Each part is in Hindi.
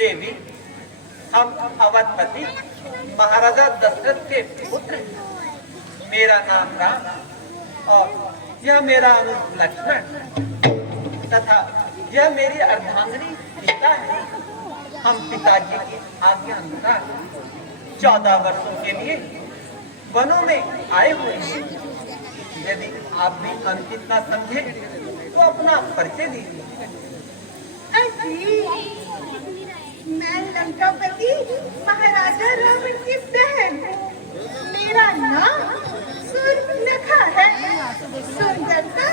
देवी, हम अवधपति महाराजा दशरथ के पुत्र हैं। मेरा नाम राम और यह मेरा अनुज लक्ष्मण तथा यह मेरी अर्धांगिनी सीता है। हम पिताजी की आज्ञा अनुसार 14 वर्षों के लिए वनों में आए हुए हैं। यदि आप भी अनुचित न समझे तो अपना परिचय दीजिए। मैं लंकापति महाराजा रावण की बहन हूँ। मेरा नाम सुर्पनखा है। सुंदरता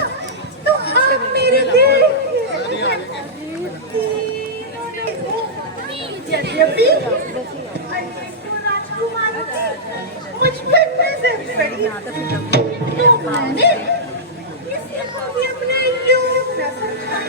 तो आप मेरे यद्यपि राजकुमारों की मुझ पर नजर पड़ी तो मैंने किसी को भी अपना योग न समझा।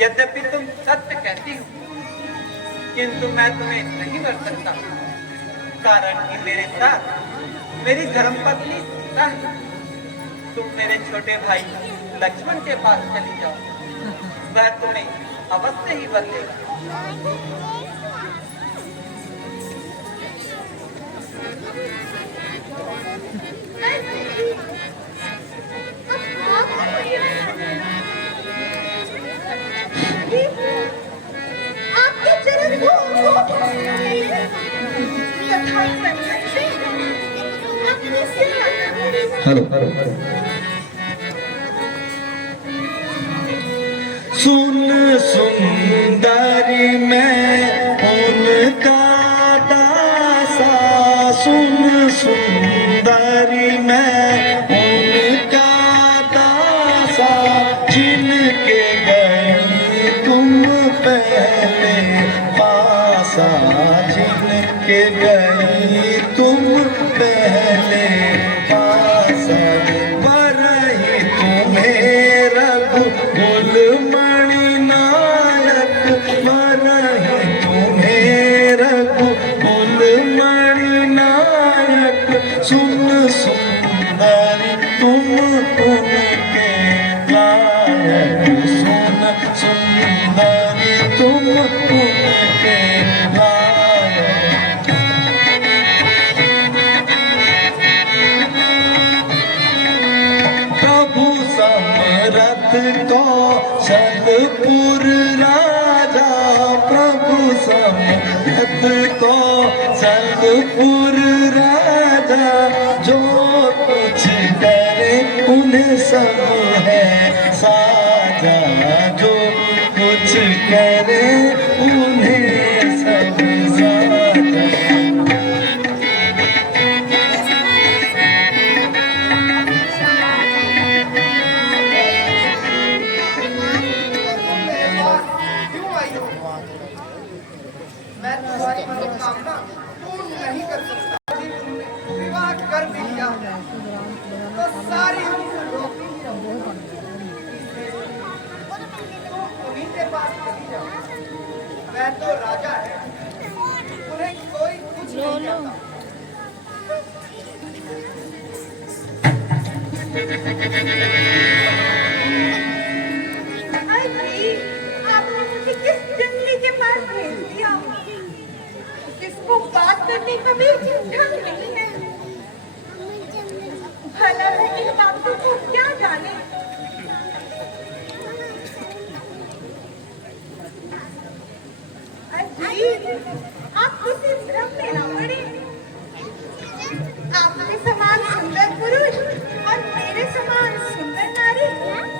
यद्यपि तुम सत्य कहती हो, किंतु मैं तुम्हें नहीं कर सकता, कारण कि मेरे साथ मेरी धर्मपत्नी सीता है। तुम मेरे छोटे भाई लक्ष्मण के पास चली जाओ, वह तुम्हें अवश्य ही बदलेगा। आपके चरण हेलो सुन सुंदरी मैं उनका दासा, सुन सुंदरी मैं उनका दासा, जिनके गई तुम पहले पासा, जिनके गई तुम पहले पासा, पर ही तुम्हें रघु सुंदरी तुम उनके लायक, सुन सुंदरी तुम उनके लायक। प्रभु समरथ कौशलपुर राजा, प्रभु समरथ कौशलपुर राजा, जो कुछ करे उन्हें सब है साजा, जो कुछ करे उन्हें सब साजा। क्यों आई हो? मैं तुम्हारी मनोकामना पूर्ण नहीं कर सकता। यदि तुमने विवाह कर भी लिया तो सारी उम्र रोती ही रहूंगी। तुम उन्हीं के पास चली जाओ। मैं तो राजा है, उन्हें कोई कुछ नहीं कहता। अरे, आपने मुझे किस जंगली के पास भेज दिया? जिसको बात करने का भी ढंग नहीं है। भला है इन बातों को क्या जाने। अरे, आप किसी भ्रम में ना पड़े। आपके समान सुंदर पुरुष और मेरे समान सुंदर नारी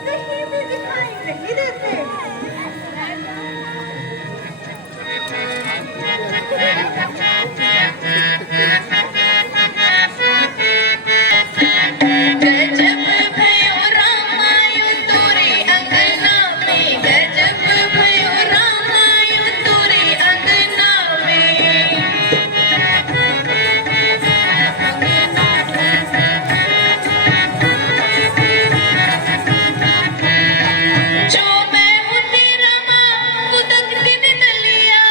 कहीं भी दिखाई नहीं देते। गजब भयो रामायण तोरे अंगना में, गजब भयो रामायण तोरे अंगना में। जो मैं हूँ तेरा माँ फुदकती तितलिया,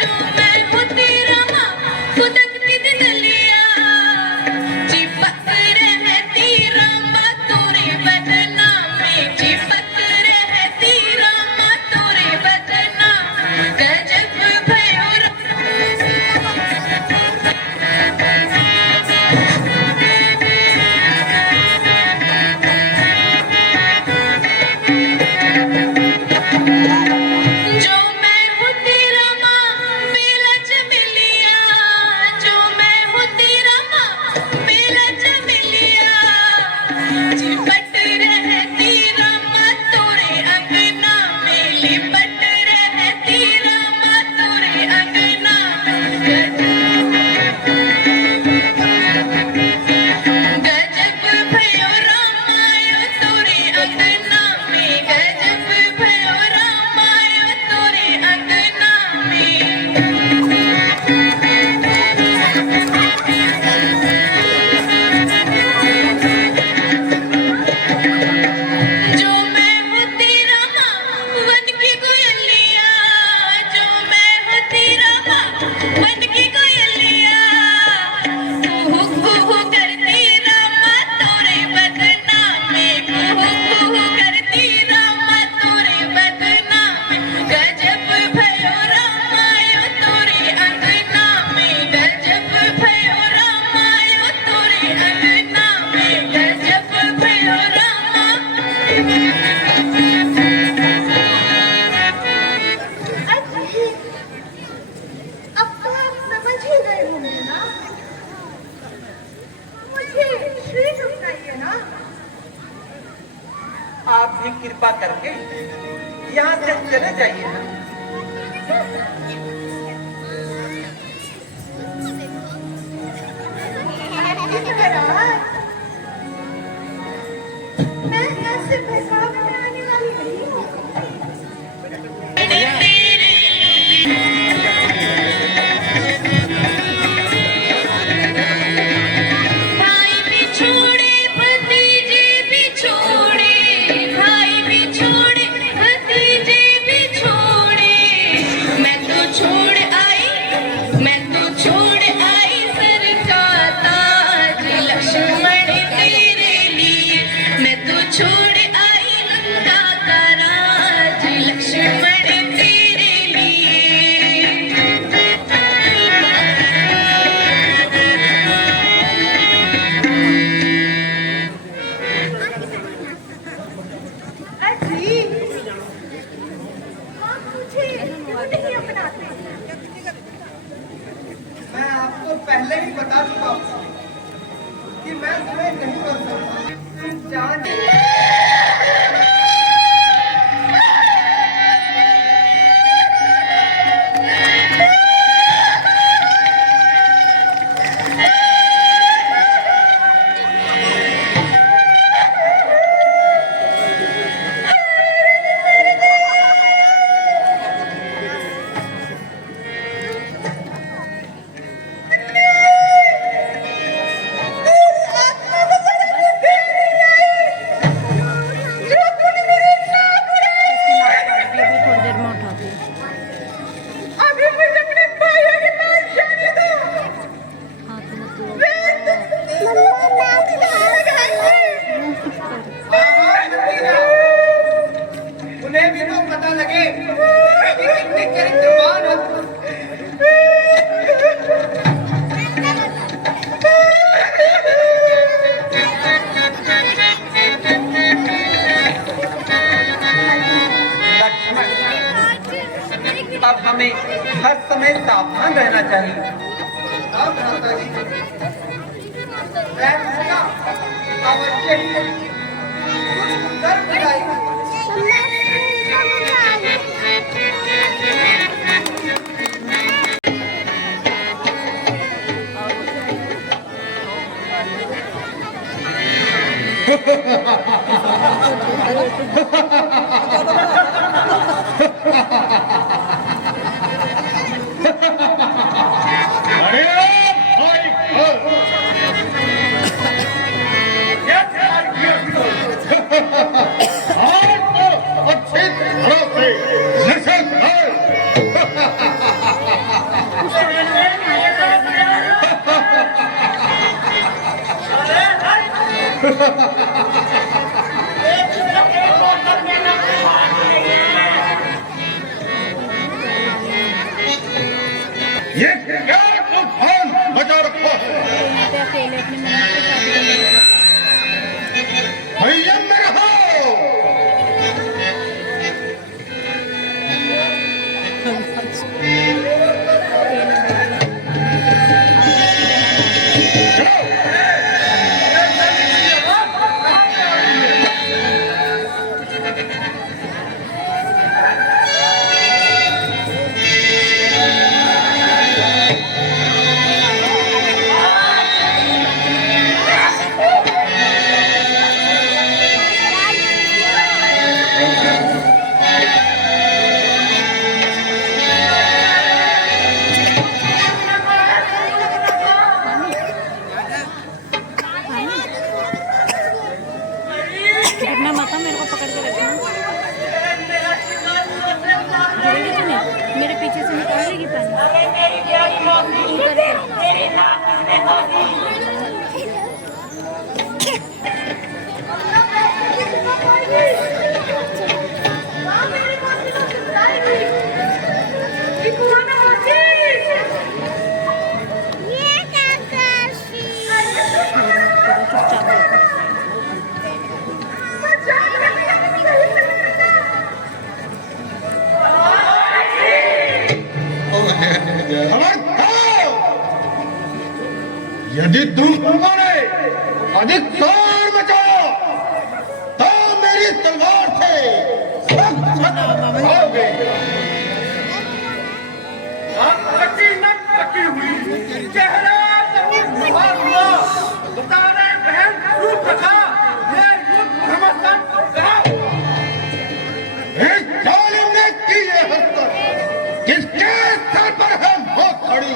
जो मैं हूँ तेरा माँ फुदकती तितलिया, चिपक रहती रामा तोरे बदना में, चिपक रहती रामा तोरे बदना। गजब भयो जो मैं हूँ तेरा माँ बेलच मिलिया, जो मैं हूँ तेरा माँ बेलच मिलिया, चिपट रहती रामा तोरे अंगना में, लिपट रहती रामा तोरे अंगना में। गजब भयो रामायण तोरे अंगना में, गजब भयो रामायण तोरे अंगना में। जो मैं हूँ तेरा माँ वन की कोयलिया, जो मैं हूँ तेरा माँ वन की कोयलिया, कुहू कुहू करती रामा तोरे बदना में, कुहू कुहू करती रामा तोरे बदना में। गजब भयो रामायण तोरे अंगना में, गजब भयो रामायण तोरे अंगना में, गजब भयो रामा। अच्छी, अब तो आप समझ ही गए होंगे ना। मुझे श्री सुनाइए ना। आप भी कृपा करके यहाँ से चले जाइए ना। महाराज, मैं ऐसे बहकाव बनाने वाली नहीं हूँ। भाई बिछोड़े भतीजे बिछोड़े, भाई बिछोड़े भतीजे बिछोड़े, मैं तो छोड़ आई सर का ताज मैं नहीं कर सकता। जान अभी मुझे अपने भाइयों के पास जाने दो। उन्हें भी तो पता लगे कि कितनी चरित्रवान है। अब हमें हर समय सावधान रहना चाहिए। अब माता जी मैं उसका अवश्य ही कुछ कर बुलाएगी। अरे भाई आज तो अच्छी तरह से नशल ये क्या तूफान मचा रखा है भैया में रहो। गिरना मत मेरे को पकड़ के रखना। गिरेगी तो नहीं, मेरे पीछे से निकालेगी यदि तुम लोगों ने अधिक शोर मचाओ तो मेरी तलवार से खाओगे। चेहरा बता रहे बहन रूप रखा ये युद्ध घमसान कराओ। इस जालिम ने की ये हरकत किसके सर पर है मौत खड़ी?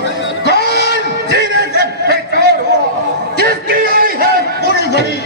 कौन जीने से बेकार हो? किसकी आई है पूरी घड़ी?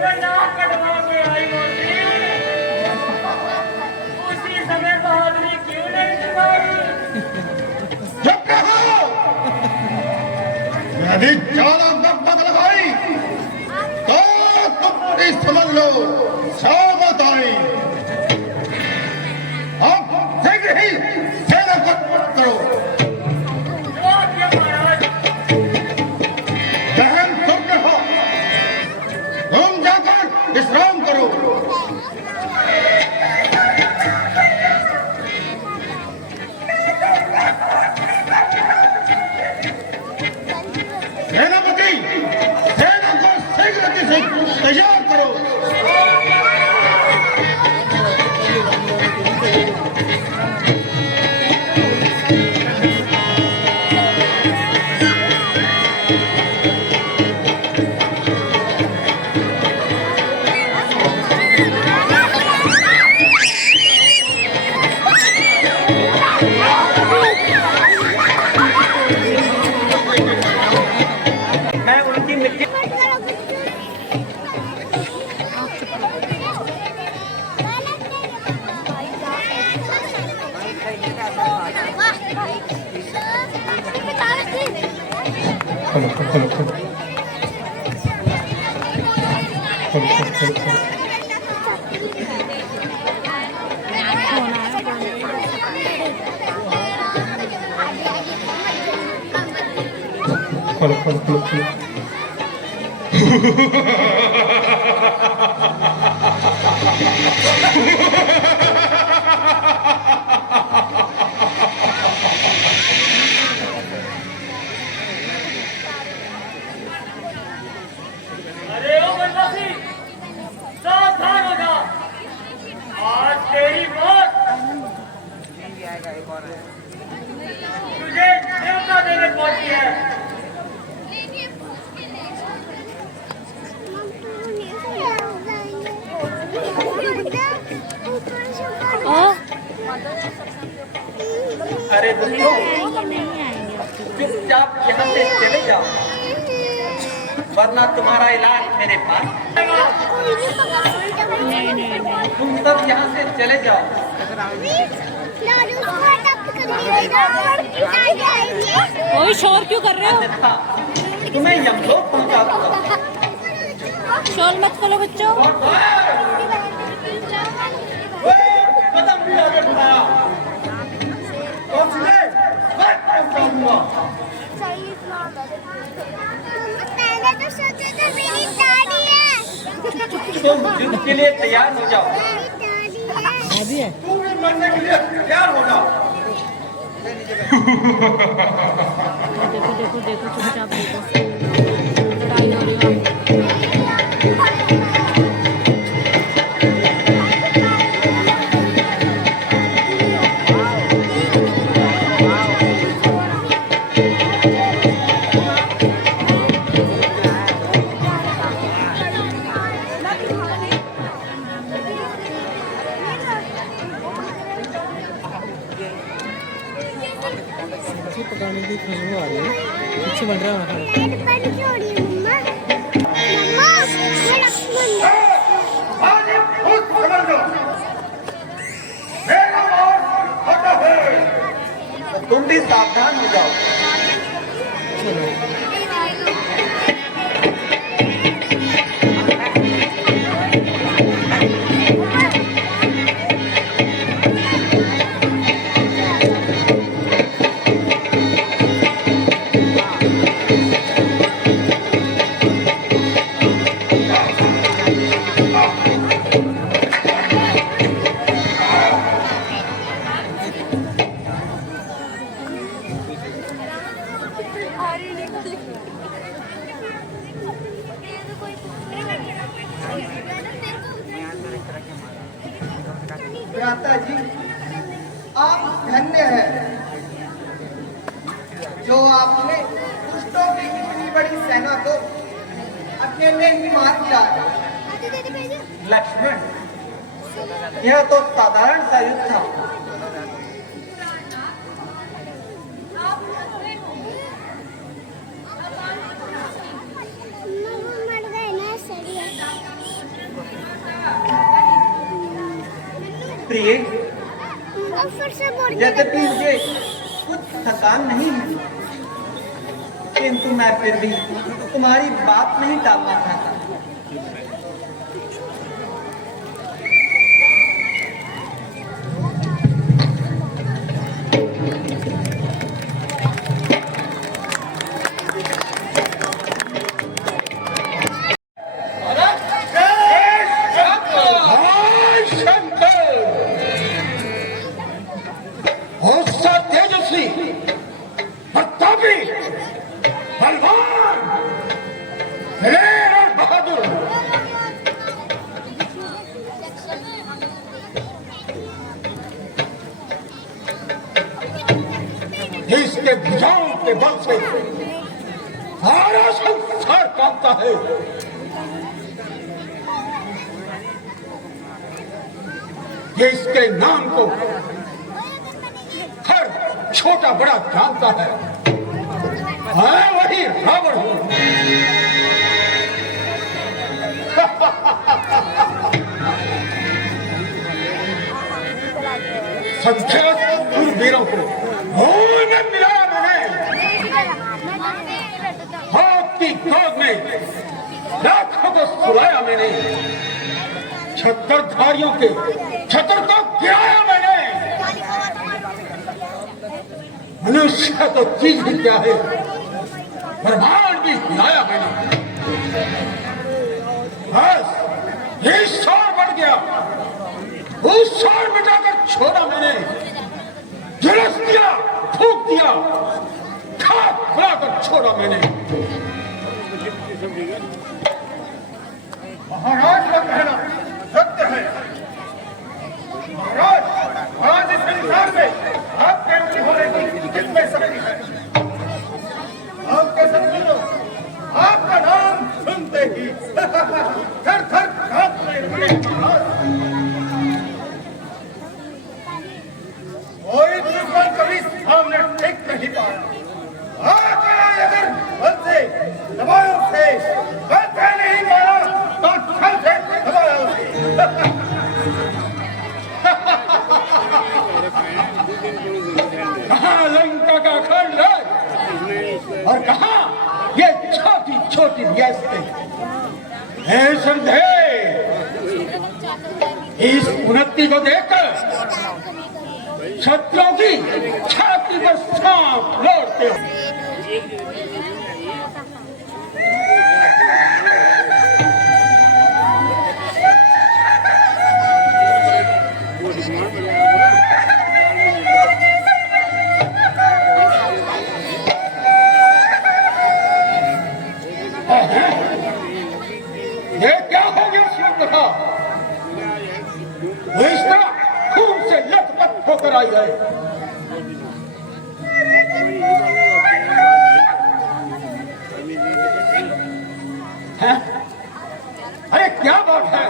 गन्ना कटवा के आई होती उसी समय बहादुरी क्यों नहीं दिखाई? चुप रहो। यदि ज्यादा बकबक लगाई तो तुम भी समझ लो शामत आई। अब शीघ्र ही सेना को पट करो। महाराज बहन तुम रहो, तुम जाकर विश्राम करो। सेनापति, सेना को शीघ्र गति से तैयार करो। मैं उनकी मिट्टी अरे ओ बनवासी सावधान हो जा आज तेरी मौत तुझे न्योता देने पहुंची है अरे दोस्तों चुपचाप यहाँ से चले जाओ वरना तुम्हारा इलाज मेरे पास। तुम सब यहाँ से चले जाओ ओए शोर क्यों कर रहे हो? अन्यथा तुम्हें यमलोक पहुँचा दूंगा। शोर मत करो बच्चों। कदम भी आगे बढ़ाया तो सीधे मैं पहुँचा दूंगा। मैंने तो सोचा था मेरी दादी है। तुम युद्ध के लिए तैयार हो जाओ। दादी है। तू भी मरने के लिए तैयार हो जाओ। देखो देखो देखो चुपचाप देखो लड़ाई हो रही है। पकाने की खुशबू आ रही है पीछे बन रहा है। आज खुद समझ लो मेरा मार होता है। तो तुम भी सावधान हो जाओ। भ्राता जी आप धन्य हैं जो आपने दुष्टों की इतनी बड़ी सेना को अकेले ही मार दिया है। लक्ष्मण, यह तो साधारण सा युद्ध था। इसलिए यद्यपि मुझे कुछ थकान नहीं है, किंतु मैं फिर भी तुम्हारी बात नहीं टालना चाहता। हाय शंकर, गुस्सा तेजस्वी, प्रतापी, बलवान, दिलेर और बहादुर, इसके भुजाओं के बल से सारा संसार कांपता है। ये इसके नाम को हर छोटा बड़ा जानता है। मैं वही रावण हूं। संख्यात वीरों को भूमि में मिलाया मैंने, हाथ की गोद में लाखों को सुलाया मैंने, छत्रधारियों के छत्र को गिराया मैंने। मनुष्य तो चीज ही क्या है, ब्रह्मांड भी हिलाया मैंने। बस ये शोर बढ़ गया, उस शोर मिटाकर छोड़ा मैंने, झुलस दिया, फूंक दिया, खाक खिलाकर छोड़ा मैंने। महाराज का कहना सत्य है। महाराज, आज इस संसार में आपके अंतिम होने की कितने शक्ति है। आपके शत्रु आपका नाम सुनते ही थर थर कांपने लगे। कोई दुश्मन कभी सामने टिक नहीं पाया। अगर बल से दबाव से बलते नहीं पाया तो छल से दबाया उसे। कहाँ लंका का खंड और कहाँ ये छोटी छोटी रियासतें। समझे, इस उन्नति को देखकर शत्रुओं की छाती पर सांप लौटते हो। ये क्या हो गया श्रीलंका? वो इस तरह खून से लथपथ होकर आई है। हैं? अरे क्या बात है,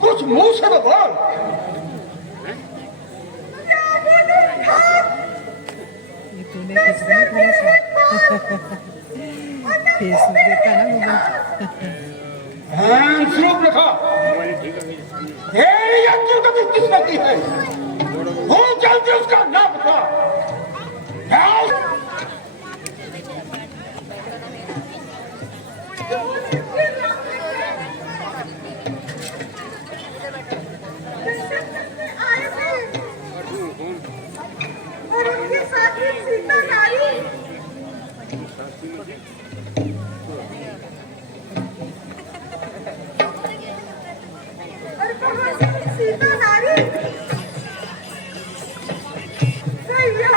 कुछ मुंह से तो बोल। ये तूने कितना थोड़ा सा फेसबुक देखा ना मुझे। स्वरूप रखा, तेरी अक्ल का भी किस्मती है। वो जल्दी उसका नाम बता। और उनके साथ ही सीता नारी। और कहाँ से सीता नारी? भैया,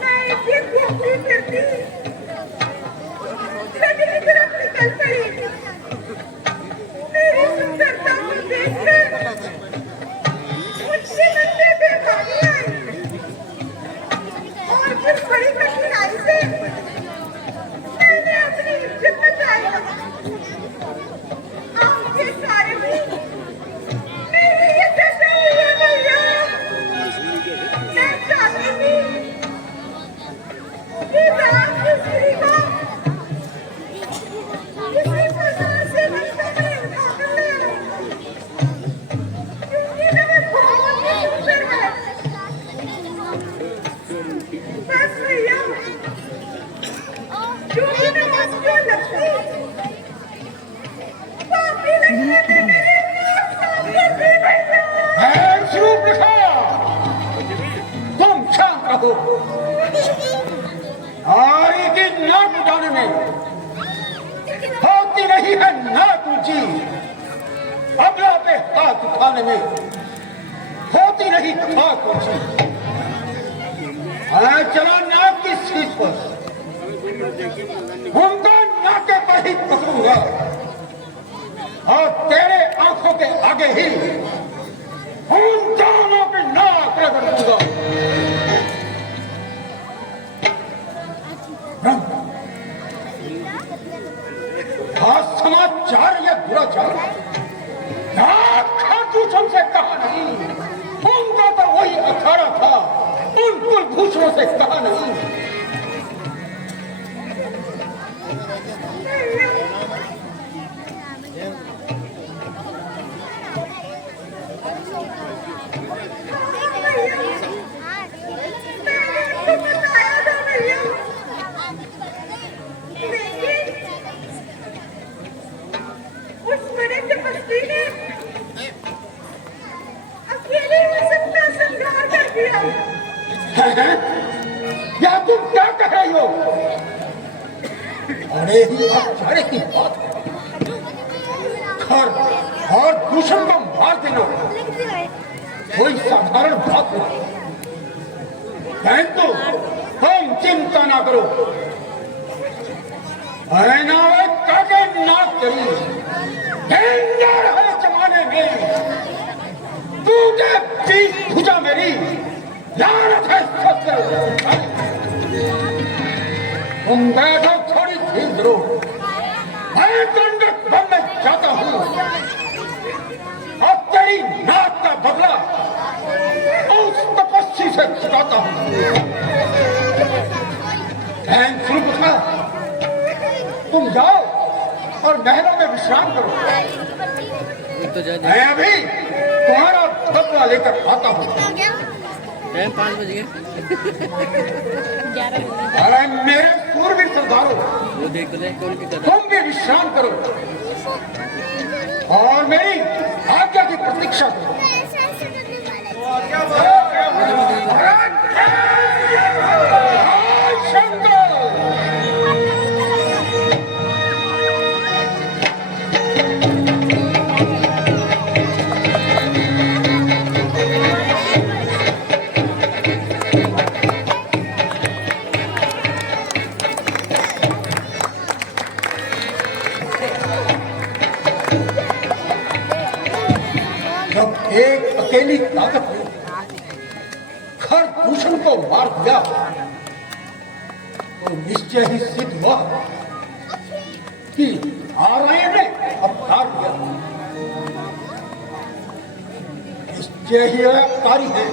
मैं इसे घूमती फिरती नदी की तरफ निकल पड़ी। मेरी सुंदरता को देखकर मुझसे बंदे बेगानी आई और फिर बड़ी कठिनाई से मैंने अपनी इज्जत बचाई। आपके कारण ही मेरी इज्जत नहीं है भैया। मैं चाहती थी कि मैं आपकी स्त्री को किसी प्रकार से भी कपड़े उठाकर ले आऊं। हाथ उठाने में होती नहीं है ना तुझी, अबला पे हाथ उठाने में होती नहीं था तुझी। चला नाक की सीट पर उनको नाके पर ही पकड़ूंगा और तेरे आंखों के आगे ही उन दोनों पे नाक रगड़ दूंगा। समाचार या दुराचार खाटूशों से कहा नहीं, उनका तो वही अखाड़ा था, उन कुलभूषणों से कहा नहीं। उस बड़े तपस्वी ने अकेले में सबका संहार कर दिया। या तुम क्या कह रही हो? अरे ही आश्चर्य की बात है, घर और दूषण को मार देना कोई साधारण बात नहीं। बहन तो तुम चिंता ना करो, काटे नाक करी डेंजर है जमाने में, टूटे बीच भुजा मेरी लानत है सत्य। तुम बैठो थोड़ी धीर रो, मैं दंडक बनने जाता हूँ। अब तेरी नाक का बदला उस तपस्वी से चुकाता हूँ। सुरपुत्रा, तुम जाओ और महलों में विश्राम करो, मैं अभी तुम्हारा बदला लेकर आता हूँ। टाइम 5 बज गए। अरे मेरे पूर्वी सरदारों, वो देख ले कौन की तुम भी विश्राम करो और मेरी आज्ञा की प्रतीक्षा करो। जब एक अकेली ताकत ने खर दूषण को मार दिया तो निश्चय ही सिद्ध हुआ कि नारायण ने अवतार लिया। निश्चय ही अवतारी है,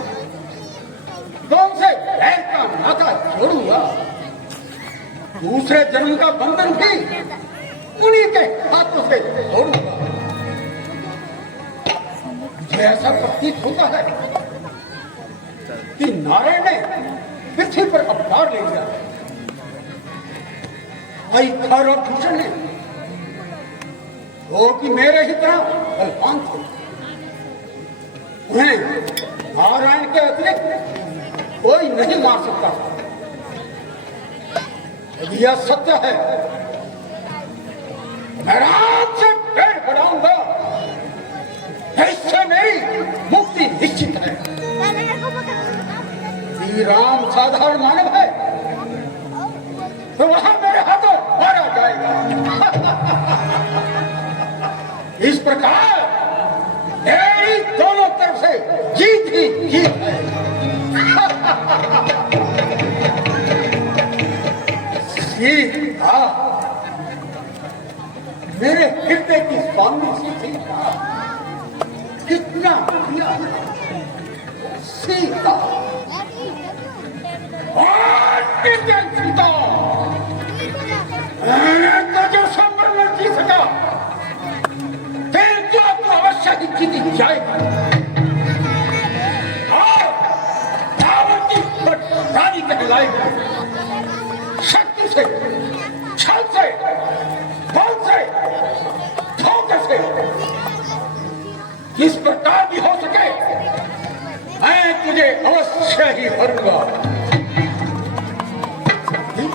तुमसे बैर का नाता जोड़ूंगा, दूसरे जन्म का बंधन भी उन्हीं के हाथों से तोड़ूंगा। ऐसा प्रतीत होता है कि नारायण ने पृथ्वी पर अवतार ले लिया, आई खर और भूषण ने वो कि मेरे ही तरह बलवान थे, उन्हें नारायण के अतिरिक्त कोई नहीं मार सकता। यदि यह सत्य है, मैं राम से पेड़ बढ़ाऊंगा, इससे मेरी मुक्ति निश्चित है। श्री राम साधारण मानव है तो वहां मेरे हाथों मारा जाएगा। इस प्रकार मेरी दोनों तरफ से जीत ही जीत है। सीता मेरे हृदय की स्वामी सीता, कितना प्रिया सीता, सीता मैंने तो जो संबर में जी सका, फिर तो अवश्य ही जीती जाएगी। और पार्वती रानी कहलाएगी, शक्ति से, छल से, बल से, धोखे से, जिस प्रकार भी हो सके मैं तुझे अवश्य ही भरूंगा।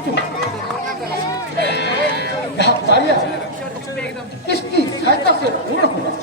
मृत्यु यह कार्य किसकी सहायता से पूर्ण हुआ